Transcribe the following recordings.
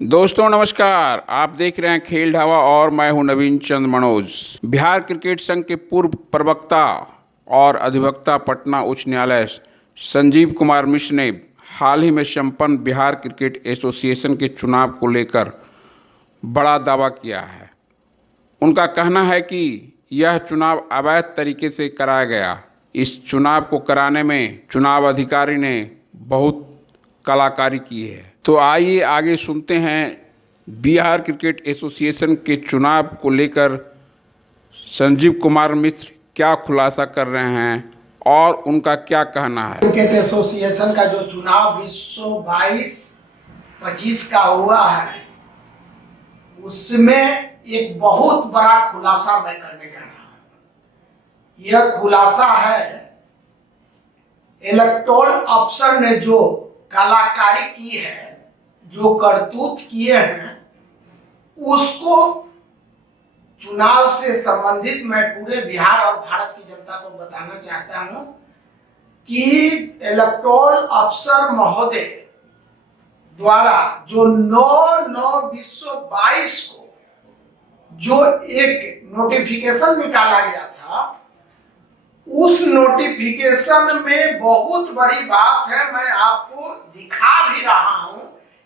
दोस्तों नमस्कार। आप देख रहे हैं खेल ढाबा और मैं हूं नवीन चंद मनोज। बिहार क्रिकेट संघ के पूर्व प्रवक्ता और अधिवक्ता पटना उच्च न्यायालय संजीव कुमार मिश्र ने हाल ही में संपन्न बिहार क्रिकेट एसोसिएशन के चुनाव को लेकर बड़ा दावा किया है। उनका कहना है कि यह चुनाव अवैध तरीके से कराया गया। इस चुनाव को कराने में चुनाव अधिकारी ने बहुत कलाकारी की है। तो आइए आगे सुनते हैं बिहार क्रिकेट एसोसिएशन के चुनाव को लेकर संजीव कुमार मिश्र क्या खुलासा कर रहे हैं और उनका क्या कहना है। क्रिकेट एसोसिएशन का जो चुनाव 2022-25 का हुआ है, उसमें एक बहुत बड़ा खुलासा मैं करने जा रहा हूँ। यह खुलासा है, इलेक्टोरल अफसर ने जो कलाकारी की है, जो करतूत किए हैं, उसको चुनाव से संबंधित मैं पूरे बिहार और भारत की जनता को बताना चाहता हूं कि इलेक्टोरल अफसर महोदय द्वारा जो 9/9/2022 को जो एक नोटिफिकेशन निकाला गया था, उस नोटिफिकेशन में बहुत बड़ी बात है। मैं आपको दिखा भी रहा हूं।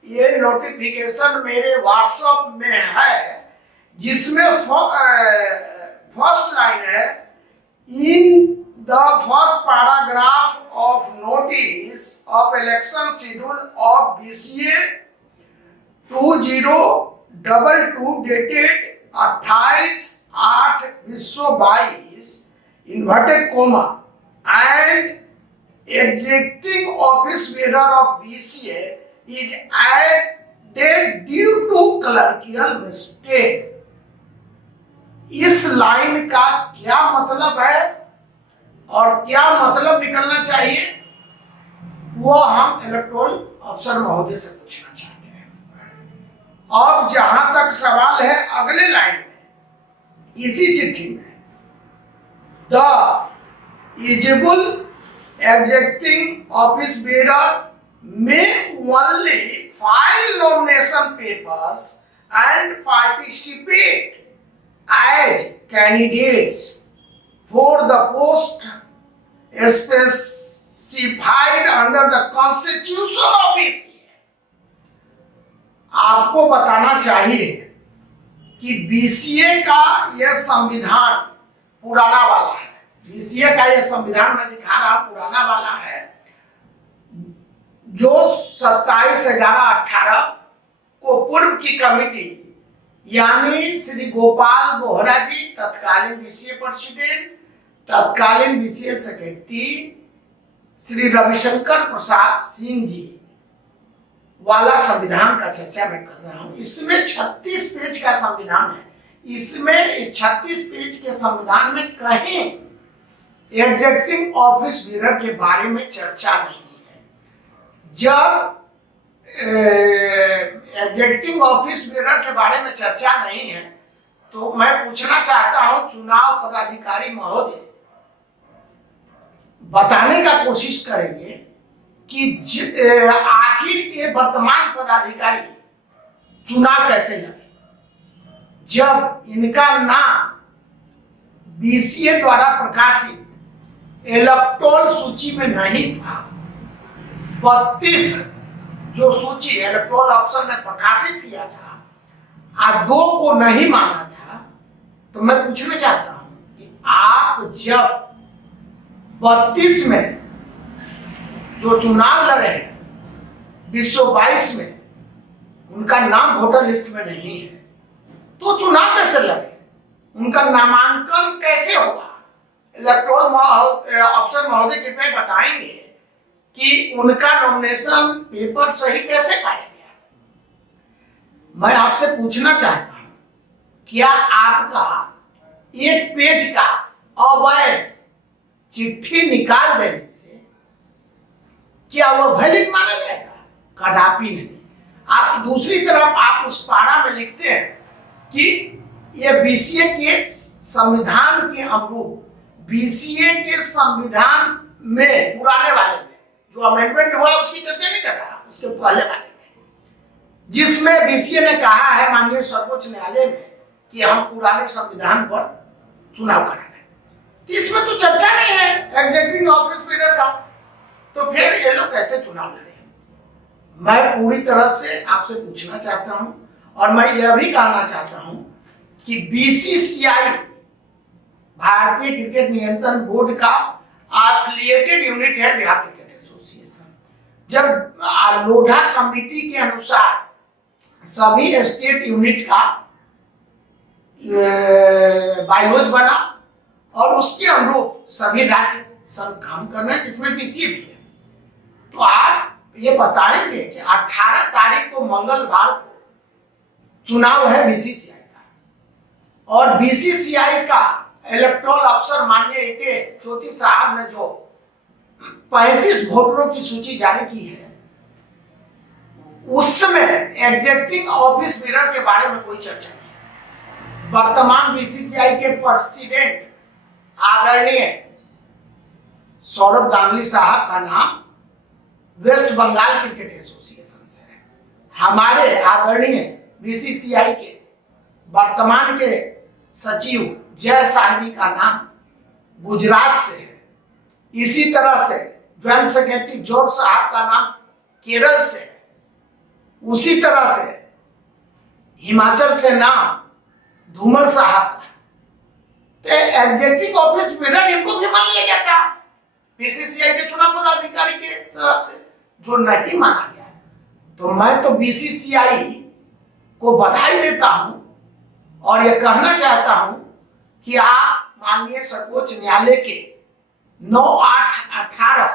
ये नोटिफिकेशन मेरे व्हाट्सएप में है, जिसमें फर्स्ट लाइन है, in the first paragraph of notice of election schedule of BCA 2022 dated 28/8/2022 inverted comma and executive office bearer of BCA is added due to clerical mistake। इस लाइन का क्या मतलब है और क्या मतलब निकलना चाहिए, वो हम इलेक्टोरल अफसर महोदय से पूछना चाहते हैं। अब जहां तक सवाल है अगले लाइन में, इसी चिट्ठी में, the eligible executive office bearer may only file nomination papers and participate as candidates for the post specified under the Constitution of BCA। आपको बताना चाहिए कि BCA का यह संविधान पुराना वाला है। BCA का यह संविधान मैं दिखा रहा हूं, पुराना वाला है, जो 27/11/18 को पूर्व की कमेटी यानी श्री गोपाल बोहरा जी, तत्कालीन BCA प्रेसिडेंट, तत्कालीन BCA सेक्रेटरी श्री रविशंकर प्रसाद सिंह जी वाला संविधान का चर्चा मैं कर रहा हूं। इसमें 36 पेज का संविधान है। इसमें इस 36 पेज के संविधान में कहीं एग्जीक्यूटिव ऑफिस बीरर के बारे में चर्चा नहीं है। जब एग्जीक्यूटिव ऑफिस बीरर के बारे में चर्चा नहीं है, तो मैं पूछना चाहता हूं चुनाव पदाधिकारी महोदय बताने का कोशिश करेंगे कि आखिर ये वर्तमान पदाधिकारी चुनाव कैसे लड़े, जब इनका नाम BCA द्वारा प्रकाशित इलेक्टोरल सूची में नहीं था। 32 जो सूची इलेक्टोरल अफसर ने प्रकाशित किया था, 2 को नहीं माना था। तो मैं पूछना चाहता हूं कि आप जब 32 में जो चुनाव लड़े हैं 2022 में, उनका नाम वोटर लिस्ट में नहीं है, तो चुनाव कैसे लड़े, उनका नामांकन कैसे होगा? इलेक्टोरल अफसर महोदय कृपया बताएंगे कि उनका नॉमिनेशन पेपर सही कैसे पाया गया। मैं आपसे पूछना चाहता हूं, क्या आपका 1 पेज का अवैध चिट्ठी निकाल देने से क्या वो वैलिड माना जाएगा? कदापि नहीं। आप दूसरी तरफ आप उस पारा में लिखते हैं कि ये BCA के संविधान के अनुरूप, BCA के संविधान में पुराने वाले में जो अमेंडमेंट हुआ उसकी चर्चा नहीं कर रहा, उसके पहले वाले में जिसमें बीसीए ने कहा है माननीय सर्वोच्च न्यायालय में कि हम पुराने संविधान पर चुनाव करा रहे हैं। इसमें तो चर्चा नहीं है एग्जीक्यूटिव ऑफिस बीडर का, तो फिर ये लोग कैसे चुनाव लड़े? मैं पूरी तरह से आपसे पूछना चाहता हूं और मैं यह भी कहना चाहता हूं कि बीसीसीआई भारतीय क्रिकेट नियंत्रण बोर्ड का एफिलिएटेड यूनिट है बिहार क्रिकेट एसोसिएशन। जब लोढ़ा कमेटी के अनुसार सभी स्टेट यूनिट का बायलॉज बना और उसके अनुरूप सभी राज्य संघ काम कर रहे हैं, जिसमें बीसीए भी है। तो आप ये बताएंगे कि 18 तारीख को मंगलवार को चुनाव है बीसीसीआई का, और बीसीसीआई का इलेक्टोरल अफसर माननीय के ज्योति साहब ने जो 35 वोटरों की सूची जारी की है, उसमें एग्जीक्यूटिव ऑफिस बीडर के बारे में कोई चर्चा नहीं। वर्तमान बीसीसीआई के प्रेसिडेंट आदरणीय सौरभ गांगुली साहब का नाम वेस्ट बंगाल क्रिकेट एसोसिएशन से है। हमारे आदरणीय बीसीसीआई के वर्तमान के सचिव जय साहनी का नाम गुजरात से है। इसी तरह से ज्वाइंट सेक्रेटरी जॉर्ज साहब का नाम केरल से है। उसी तरह से हिमाचल से नाम धूमल साहब का है। एग्जीक्यूटिव ऑफिस बीडर इनको भी मान लिया गया था बीसीसीआई के चुनाव पदाधिकारी के तरफ से, जो नहीं माना गया। तो मैं तो बीसीसीआई को बधाई देता हूं और यह कहना चाहता हूं कि आप माननीय सर्वोच्च न्यायालय के 9, 8, 18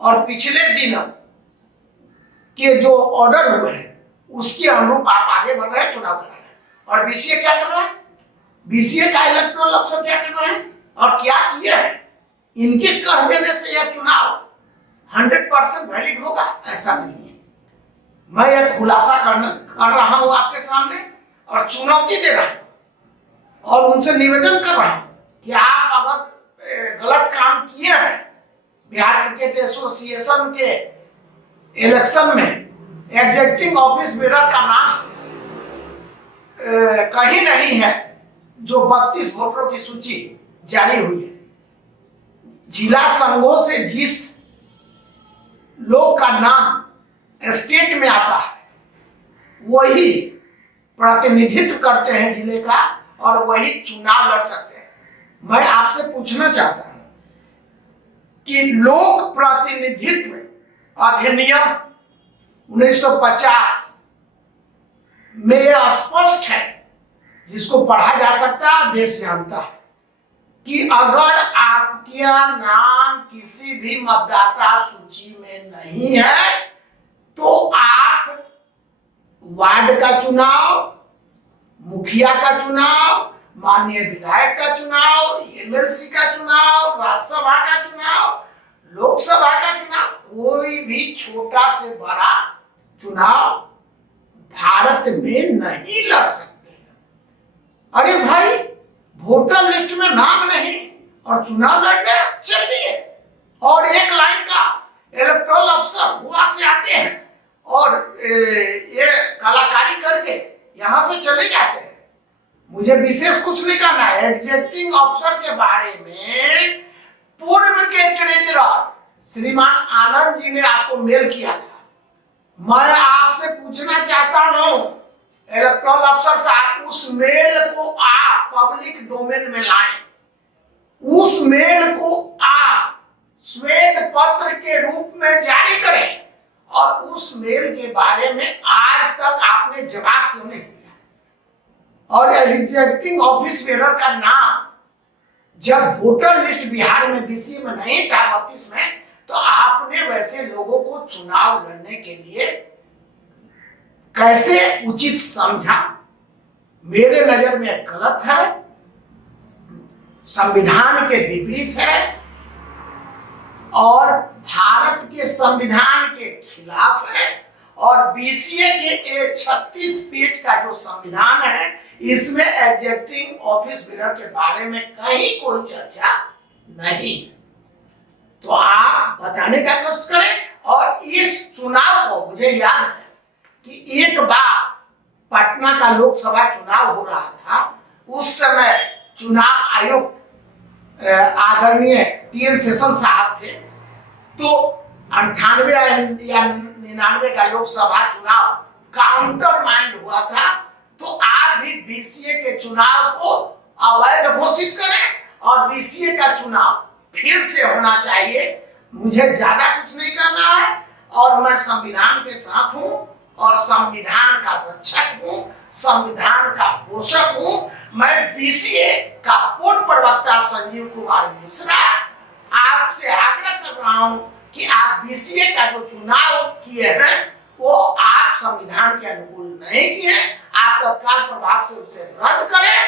और पिछले दिनों के जो ऑर्डर हुए हैं उसके अनुरूप आप आगे बढ़ रहे हैं, चुनाव करा रहे हैं। और बीसीए क्या कर रहा है? बीसीए का इलेक्टोरल अफसर क्या कर रहा है और क्या किया है? इनके कह देने से यह चुनाव 100% वैलिड होगा ऐसा नहीं है। मैं यह खुलासा कर रहा हूं आपके सामने और चुनौती दे रहा हूं और उनसे निवेदन कर रहा हूं कि आप अगर गलत काम किए हैं, बिहार क्रिकेट एसोसिएशन के इलेक्शन में एग्जीक्यूटिव ऑफिस बीडर का नाम कहीं नहीं है, जो 32 वोटरों की सूची जारी हुई है। जिला संघों से जिस लोग का नाम स्टेट में आता है वही प्रतिनिधित्व करते हैं जिले का और वही चुनाव लड़ सकते हैं। मैं आपसे पूछना चाहता हूं कि लोक प्रतिनिधित्व अधिनियम 1950 में यह स्पष्ट है, जिसको पढ़ा जा सकता है, देश जानता है, कि अगर आपका नाम किसी भी मतदाता सूची में नहीं है तो आप वार्ड का चुनाव, मुखिया का चुनाव, माननीय विधायक का चुनाव, एमएलसी का चुनाव, राज्यसभा का चुनाव, लोकसभा का चुनाव, कोई भी छोटा से बड़ा चुनाव भारत में नहीं लड़ सकते हैं। अरे भाई, वोटर लिस्ट में नाम नहीं और चुनाव लड़ने चल दिए, और एक लाइन का इलेक्टोरल अफसर गोवा से आते हैं और ये कलाकारी करके यहां से चले जाते हैं। मुझे विशेष कुछ नहीं करना है। एग्जीक्यूटिव अफसर के बारे में पूर्व के ट्रेजरर श्रीमान आनंद जी ने आपको मेल किया था। मैं आपसे पूछना चाहता हूं इलेक्टोरल अफसर साहब, उस मेल को आप पब्लिक डोमेन में लाएं। उस मेल को आप श्वेत पत्र के रूप में जारी करें और उस मेल के बारे में आज तक आपने जवाब क्यों नहीं दिया? और एग्जीक्यूटिव ऑफिस बीडर का नाम जब वोटर लिस्ट बिहार में बीसी में नहीं था 32 में, तो आपने वैसे लोगों को चुनाव लड़ने के लिए कैसे उचित समझा? मेरे नजर में गलत है, संविधान के विपरीत है और भारत के संविधान के खिलाफ है। और बीसीए के 36 पेज का जो संविधान है, इसमें एग्जीक्यूटिव ऑफिस बीडर के बारे में कहीं कोई चर्चा नहीं। तो आप बताने का कष्ट करें। और इस चुनाव को मुझे याद है कि एक बार पटना का लोकसभा चुनाव हो रहा था, उस समय चुनाव आयुक्त आदरणीय टी.एन. शेषन साहब थे। तो 98 या 99 का लोकसभा चुनाव काउंटर माइंड हुआ था। तो आप भी बीसीए के चुनाव को अवैध घोषित करें और बीसीए का चुनाव फिर से होना चाहिए। मुझे ज्यादा कुछ नहीं कहना है और मैं संविधान के साथ हूं और संविधान का रक्षक हूं, संविधान का पोषक हूं। मैं बीसीए का पूर्व प्रवक्ता संजीव कुमार मिश्रा आपसे आग्रह कर रहा हूं कि आप बीसीए का जो चुनाव किए हैं वो आप संविधान के अनुकूल नहीं किए, आप तत्काल प्रभाव से उसे रद्द करें